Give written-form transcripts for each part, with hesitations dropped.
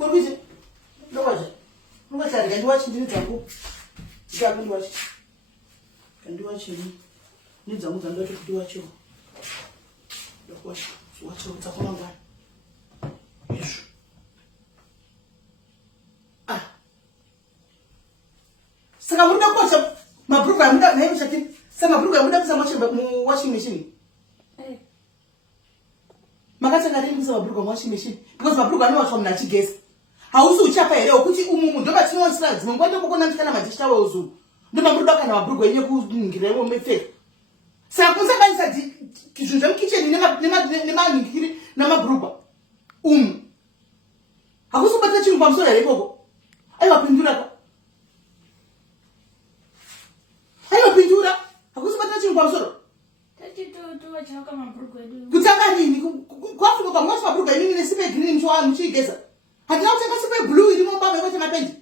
Kurubise. Ndowaje. Ndowaje ndi wachi ndini dzangu. Ndaka ndi wachi. Ndi wachi ni dzangu dzangu kuti wacho. Ndokwacho. Wacho utakoma ngani. Yesu. Ah. Saka muda kwacha mabruka ya muda nayo shati. Saka mabruka ya muda kusama mu washing machine. Makati ngari mkusa mabruka mu washing machine because mabruka anowacha muna chigesi. Hausi uchapa here ukuthi umumu ndoba tinoonsira dzimwe kokona mtikana madishita wezu. Ndo mabruka kana mabruka yenye kungirewo mefe. Saka kunsakanisa kizunza mkitchen nema ngiri na mabruka. Hakusi kupata chinhu pamusoro here ikoko. Aiwa pindura ka. Aiwa pindura. Hakusi kupata chinhu pamusoro. Wachaka mabruka edu. Kutaka nini? Kwafuka kwa mwasha mabruka inini nesipe green chwa mchigeza. Hatina utaka sipe blue ilimo mbaba yote mapendi.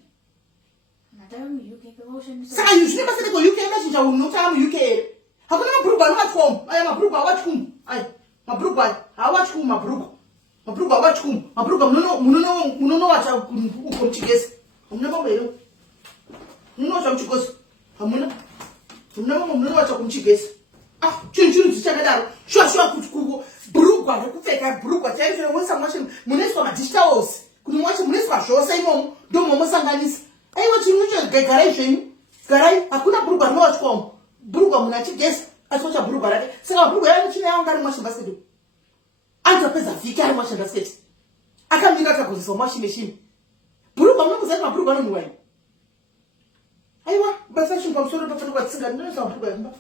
Nataka mu UK kwa ocean. Saka usually basete kwa UK meshinja unotaka mu UK. Hakuna mabruka anowachkom. Aya mabruka awachkum. Aya mabruka awachkum mabruka. Mabruka awachkum. Mabruka munono wacha uko mchigeza. Hamuna mambo yenu. Munono wacha mchigeza. Hamuna. Munono wacha kumchigeza. Ah, chinchuru zichakadaro. Shwa kutukuko. Brugwa nekupfeka brugwa chaizvo wonsa mwacho muneswa madishita wose. Kuti mwacho muneswa zvose imomo ndo momosanganisa. Aiwa chinucho garai zvenyu. Garai hakuna brugwa rinowachwa. Brugwa muna chigesi achocha brugwa rake. Saka brugwa yake chine yanga ari mwacho basket. Anzapedza vhiki ari mwacho basket. Akamira takuziswa mwacho machine. Brugwa munozati mabrugwa anonuwai. Aiwa basa chingwa musoro pafanira kwatsinga ndinoisa brugwa yamba.